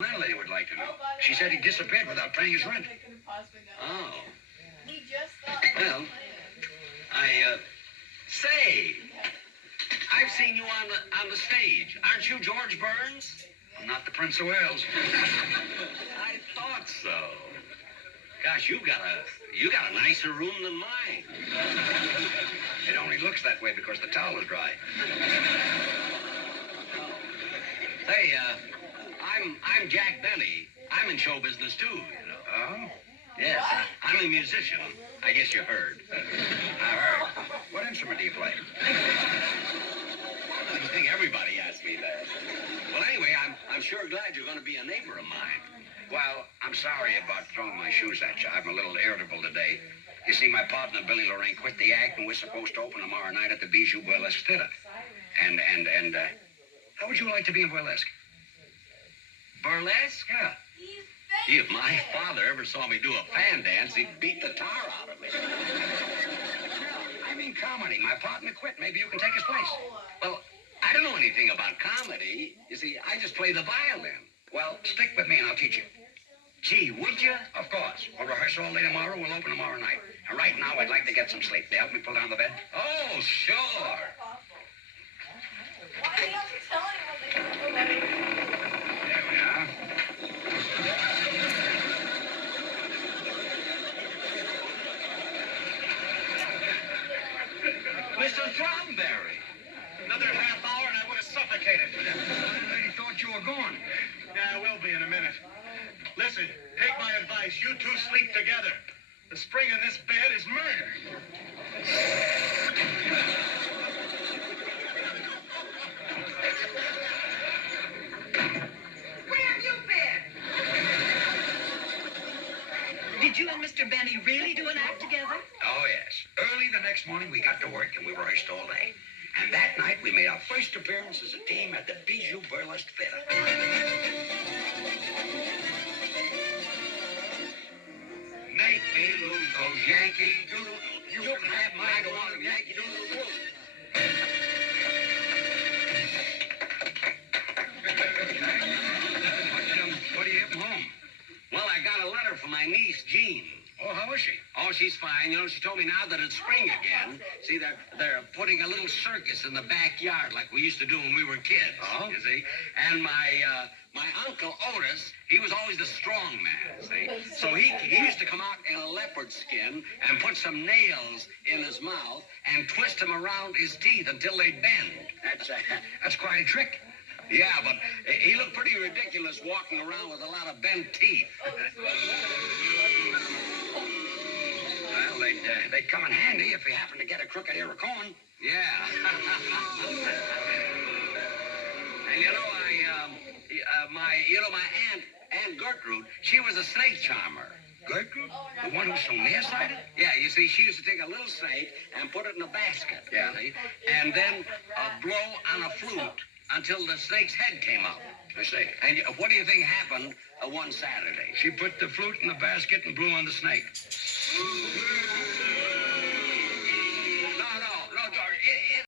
Landlady would like to know. She said he disappeared without paying his rent. Oh. Well, say, I've seen you on the stage. Aren't you George Burns? I'm not the Prince of Wales. I thought so. Gosh, you got a nicer room than mine. It only looks that way because the towel is dry. Hey, I'm Jack Benny. I'm in show business too, you know. Oh? Yes, I'm a musician. I guess you heard. I heard. What instrument do you play? I think everybody asks me that. Well, anyway, I'm sure glad you're going to be a neighbor of mine. Well, I'm sorry about throwing my shoes at you. I'm a little irritable today. You see, my partner, Billy Lorraine, quit the act, and we're supposed to open tomorrow night at the Bijou Burlesque Theater. And, how would you like to be in burlesque? Burlesque? Yeah. If my father ever saw me do a fan dance, he'd beat the tar out of me. I mean comedy. My partner quit. Maybe you can take his place. Well, I don't know anything about comedy. You see, I just play the violin. Well, stick with me and I'll teach you. Gee, would you? Of course. We'll rehearse all day tomorrow. We'll open tomorrow night. And right now, I'd like to get some sleep. They help me pull down the bed? Oh, sure. Why do you have to tell anyone? There we are. Mr. Thornberry. Another half hour and I would have suffocated. The lady thought you were gone. Yeah, I will be in a minute. Listen, take my advice. You two sleep together. The spring in this bed is murder. Where have you been? Did you and Mr. Benny really do an act together? Oh, yes. Early the next morning, we got to work and we rehearsed all day. And that night, we made our first appearance as a team at the Bijou Burlesque Theater. Make me lose those Yankee Doodle. You can have my go on Yankee Doodle. What do you have from home? Well, I got a letter from my niece, Jean. Oh, how is she? Oh, she's fine. You know, she told me now that it's spring again. See, they're putting a little circus in the backyard like we used to do when we were kids. Oh? You see? And my uncle Otis, he was always the strong man, see? So he used to come out in a leopard skin and put some nails in his mouth and twist them around his teeth until they bend. That's quite a trick. Yeah, but he looked pretty ridiculous walking around with a lot of bent teeth. Well, they'd come in handy if he happened to get a crooked ear of corn. Yeah. And you know, my Aunt Gertrude, she was a snake charmer. Gertrude? The one who's so nearsighted? Yeah, you see, she used to take a little snake and put it in a basket. Yeah. See, and then blow on a flute until the snake's head came up. I see. And what do you think happened one Saturday? She put the flute in the basket and blew on the snake.